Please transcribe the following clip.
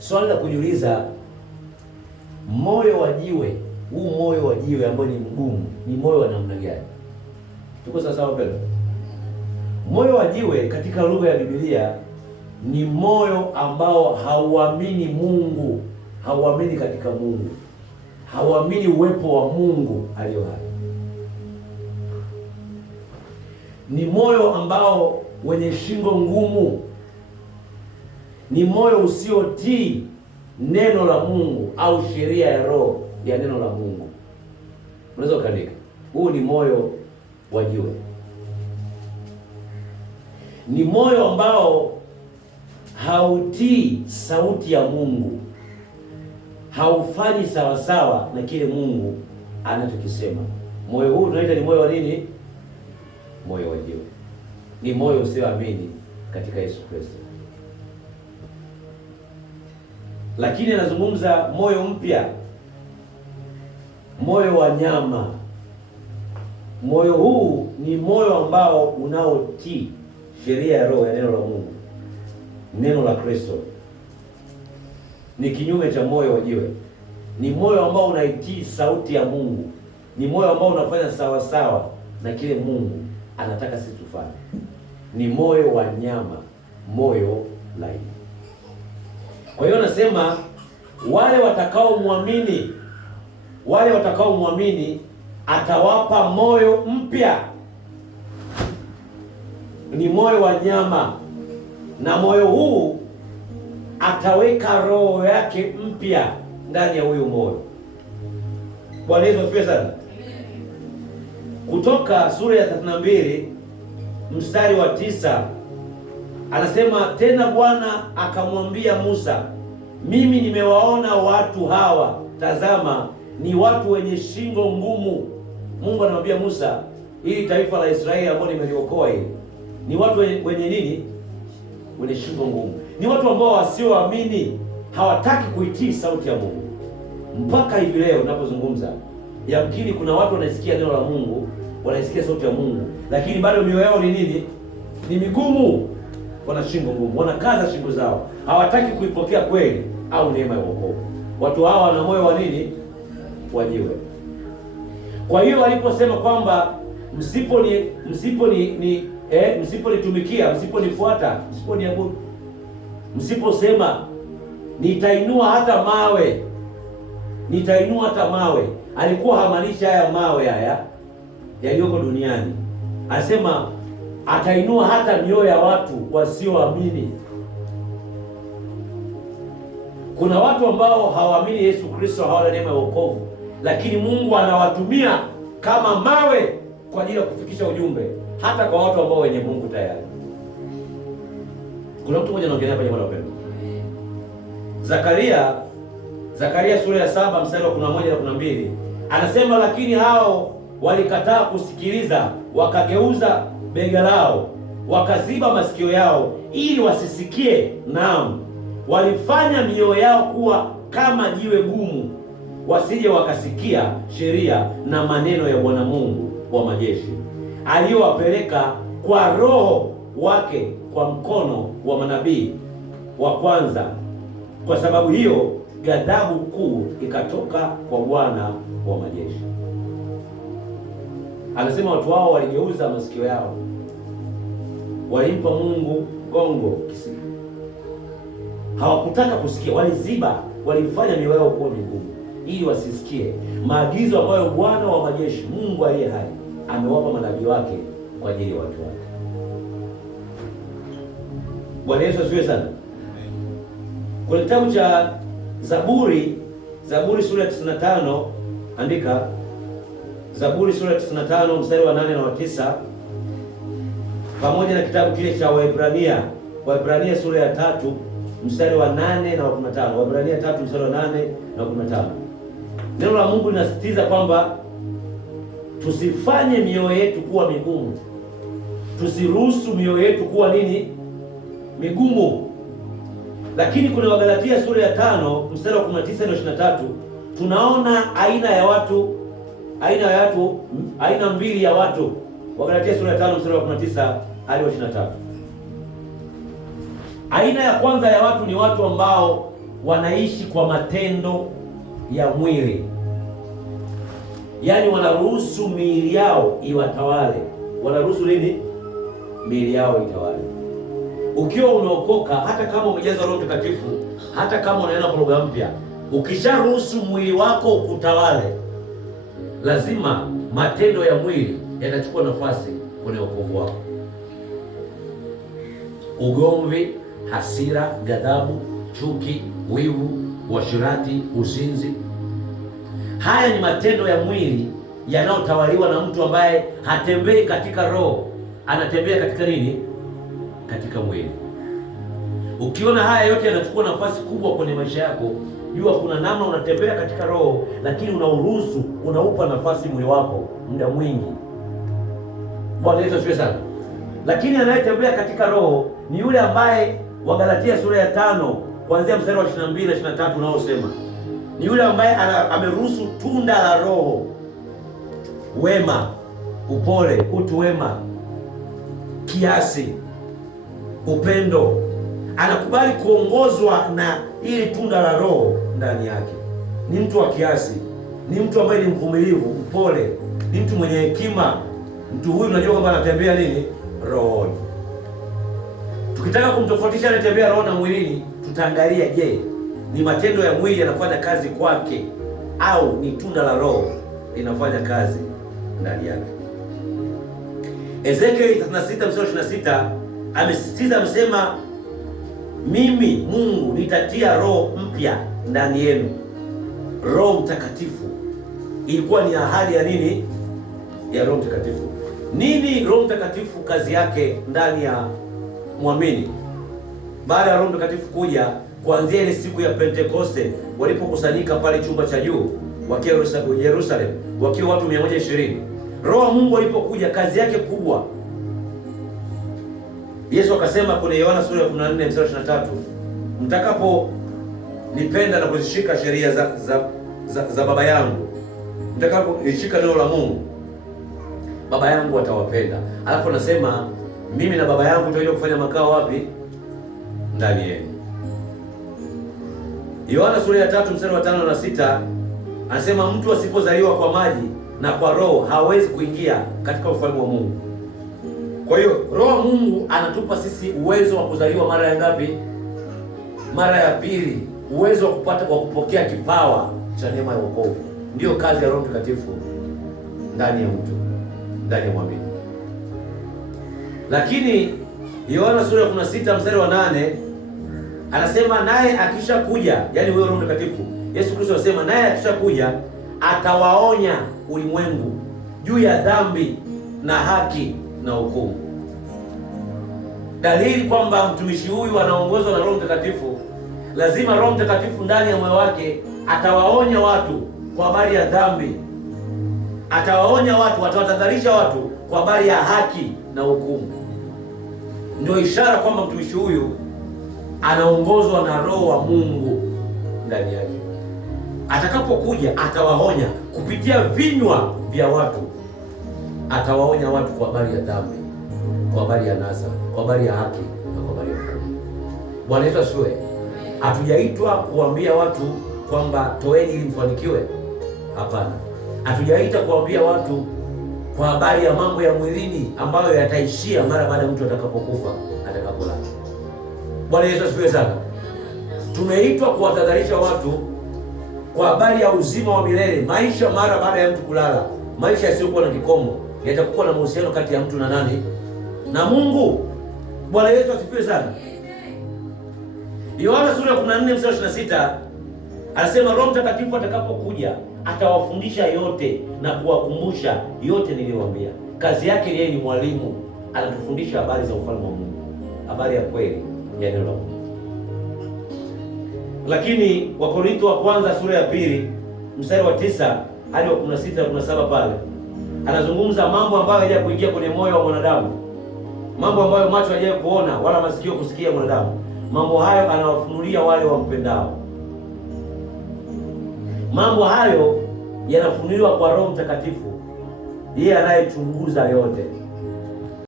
Swali la kujiuliza, moyo wa jiwe, huu moyo wa jiwe ambao ni mgumu, ni moyo wa namna gani? Tuko sawa sawa pale? Moyo wa jiwe katika lugha ya Biblia ni moyo ambao hauamini Mungu, hauamini katika Mungu, hauamini uwepo wa Mungu aliye hai. Ni moyo ambao wenye shingo ngumu, ni moyo usiotii neno la Mungu au sheria ya roho ya neno la Mungu. Unaweza ukaandika, huu ni moyo wa jiwe. Ni moyo ambao hautii sauti ya Mungu, haufanyi sawasawa na kile Mungu anachokisema. Moyo huu tunaita ni moyo wa nini? Moyo wa jiwe. Ni moyo usioamini katika Yesu Kristo. Lakini anazungumza moyo mpya, moyo wa nyama. Moyo huu ni moyo ambao unaotii sheria ya roho ya neno la Mungu, neno la Kristo. Ni kinyume cha moyo wa jiwe. Ni moyo ambao unaitii sauti ya Mungu, ni moyo ambao unafanya sawa sawa na kile Mungu anataka sisi tufanye. Ni moyo wa nyama, moyo laini. Kwa hiyo nasema wale watakaomwamini atawapa moyo mpya. Ni moyo wa nyama, na moyo huu ataweka roho yake mpya ndani ya huyo moyo. Bwana Yesu asifiwe sana. Kutoka sura ya 32 mstari wa 9 anasema, tena Bwana akamwambia Musa, mimi nimewaona watu hawa, tazama ni watu wenye shingo ngumu. Mungu anamwambia Musa, hili taifa la Israeli ambao nimeliokoa hili ni watu wenye nini? Wenye shingo ngumu. Ni watu ambao wasioamini, hawataki kuitii sauti ya Mungu. Mpaka hivi leo ninapozungumza, yamkini kuna watu wanaisikia neno la Mungu, wanaisikia sauti ya Mungu, lakini bado mioyo yao ni nini? Ni migumu. Wana shingo ngumu, wanakaza shingo zao, hawataki kuipokea kweli au neema ya wokovu. Watu hawa wana moyo wa nini? Wa jiwe. Kwa hiyo waliposema kwamba msiponitumikia, msiponifuata, msiponiabudu, msiposema nitainua hata mawe, alikuwa hamaanisha haya mawe haya yaliyoko duniani. Anasema atainua hata mioyo ya watu wasioamini. Kuna watu ambao hawaamini Yesu Kristo, hawana neema ya wokovu, lakini Mungu anawatumia kama mawe kwa ajili ya kufikisha ujumbe hata kwa watu ambao wenye Mungu tayari. Kuna mtu mmoja anaongelea kwenye mwana wapendo, Zakaria sura ya 7 mstari wa 11 na 12 anasema, lakini hao walikataa kusikiliza, wakageuza bega lao, wakaziba masikio yao ili wasisikie. Naam, walifanya mioyo yao kuwa kama jiwe gumu, wasije wakasikia sheria na maneno ya Bwana Mungu wa majeshi, aliyowapeleka kwa Roho wake kwa mkono wa manabii wa kwanza. Kwa sababu hiyo ghadhabu kuu ikatoka kwa Bwana wa majeshi. Anasema watu hao waligeuza masikio yao, walimpa Mungu gongo kisiki. Hawakutaka kusikia, waliziba, walifanya mioyo yao kuwa migumu ili wasisikie maagizo ambayo Bwana wa majeshi, Mungu aliye hai, amewapa manabii wake kwa ajili ya watu wake. Bwana Yesu asifiwe sana. Kwa kitabu cha Zaburi sura ya 95, andika Zaburi sura ya 95 mstari wa 8 na wa 9, pamoja na kitabu kile cha Waebrania sura ya 3 mstari wa 8 na wa 15. Waebrania 3 mstari wa 8 na 15. Neno la Mungu linasisitiza kwamba tusifanye mioyo yetu kuwa migumu. Tusiruhusu mioyo yetu kuwa nini? Migumu. Lakini kuna Wagalatia sura ya 5 mstari wa 19 na 23 tunaona aina mbili ya watu. Wagalatia sura ya 5 mstari wa 19 hadi wa 23. Aina ya kwanza ya watu ni watu ambao wanaishi kwa matendo ya mwili, yaani wanaruhusu miili yao iwatawale. Wanaruhusu nini? Miili yao itawale. Ukiwa umeokoka, hata kama umejaza Roho Mtakatifu, hata kama unaenda kwa lugha mpya, ukisharuhusu mwili wako utawale, lazima matendo ya mwili yatachukua nafasi kwenye wokovu wako. Ugomvi, hasira, ghadhabu, chuki, wivu, uasherati, uzinzi, haya ni matendo ya mwili yanayotawaliwa na mtu ambaye hatembei katika Roho, anatembea katika nini? Katika mwili. Ukiona haya yote yanachukua nafasi kubwa kwenye maisha yako, jua kuna namna unatembea katika Roho, lakini unauruhusu, unaupa nafasi mwili wako muda mwingi. Bwana Yesu asifiwe sana. Lakini anayetembea katika Roho ni yule ambaye, Wagalatia sura ya 5 kuanzia mstari wa 22 na 23 unaosema, ni yule ambaye ameruhusu tunda la Roho: wema, upole, utu wema, kiasi, upendo. Anakubali kuongozwa na ili tunda la Roho ndani yake. Ni mtu wa kiasi, ni mtu ambaye ni mvumilivu, upole, ni mtu mwenye hekima. Mtu huyu unajua kwamba anatembea nini? Rohoni. Tukitaka kumtofautisha anatembea roho na mwilini, tutaangalia, je, ni matendo ya mwili yanafanya kazi kwake au ni tunda la Roho linafanya kazi ndani yake? Ezekieli 36 mstari 26 amesisitiza, amesema, mimi Mungu nitatia roho mpya ndani yenu. Roho Mtakatifu ilikuwa ni ahadi ya nini? Ya Roho Mtakatifu. Nini Roho Mtakatifu kazi yake ndani ya mwamini? Baada ya Roho Mtakatifu kuja, kuanzia ile siku ya Pentekoste walipokusanyika pale chumba cha juu wakiwa Yerusalemu, wakiwa watu 120, Roho wa Mungu alipokuja, kazi yake kubwa, Yesu akasema kwenye Yohana sura ya 14 mstari 23, mtakapo nipenda na kuzishika sheria za Baba yangu, mtakapo nishika neno la Mungu, Baba yangu atawapenda. Alafu anasema mimi na Baba yangu tutakuja kufanya makao wapi? Ndani yenu. Yohana sura ya 3 mstari wa 5 na 6 anasema mtu asipozaliwa kwa maji na kwa Roho hawezi kuingia katika ufalme wa Mungu. Kwa hiyo Roho wa Mungu anatupa sisi uwezo wa kuzaliwa mara ya ngapi? Mara ya pili. Uwezo wa kupata, kwa kupokea kipawa cha neema ya wokovu. Ndiyo kazi ya Roho Mtakatifu ndani ya mtu, ndani ya mwamini. Lakini Yohana sura ya 16 mstari wa 8 anasema naye akishakuja, yani huyo Roho Mtakatifu, Yesu Kristo anasema naye akishakuja atawaonya ulimwengu juu ya dhambi na haki na hukumu. Dalili kwamba mtumishi huyu anaongozwa na Roho Mtakatifu, lazima Roho Mtakatifu ndani ya moyo wake atawaonya watu kwa habari ya dhambi, atawaonya watu, atawatahadharisha watu kwa habari ya haki na hukumu. Ndio ishara kwamba mtumishi huyu anaongozwa na Roho wa Mungu ndani yake. Atakapokuja atawaonya kupitia vinywa vya watu, atawaonya watu kwa habari ya dhambi, kwa habari ya nasa, kwa habari ya haki na kwa habari ya hukumu. Bwana Yesu asifiwe. Hatujaitwa kuambia watu kwamba toeni ili mfanikiwe. Hapana. Hatujaita kuambia watu kwa habari ya mambo ya mwilini ambayo yataishia mara baada ya mtu atakapokufa, atakapolala. Bwana Yesu asifiwe sana. Tumeitwa kuwatahadharisha watu kwa habari ya uzima wa milele, maisha mara baada ya mtu kulala, maisha yasiyokuwa na kikomo, yatakuwa na mahusiano kati ya mtu na nani? Na Mungu. Bwana Yesu asifiwe sana. Yohana sura ya 14 mstari 26 anasema Roho Mtakatifu atakapokuja atawafundisha yote na kuwakumbusha yote niliyowaambia. Kazi yake yeye ni mwalimu, anatufundisha habari za ufalme wa Mungu, habari ya kweli ya neno la Mungu. Lakini Wakorintho wa kwanza sura ya 2 mstari wa 9 hadi wa 16 na 17 pale anazungumza mambo ambayo hayaja kuingia kwenye moyo wa mwanadamu, mambo ambayo macho hayaja kuona wala masikio kusikia mwanadamu. Mambo hayo anawafunulia wale wampendao. Mambo hayo yanafunuliwa kwa Roho Mtakatifu, yeye anayechunguza yote.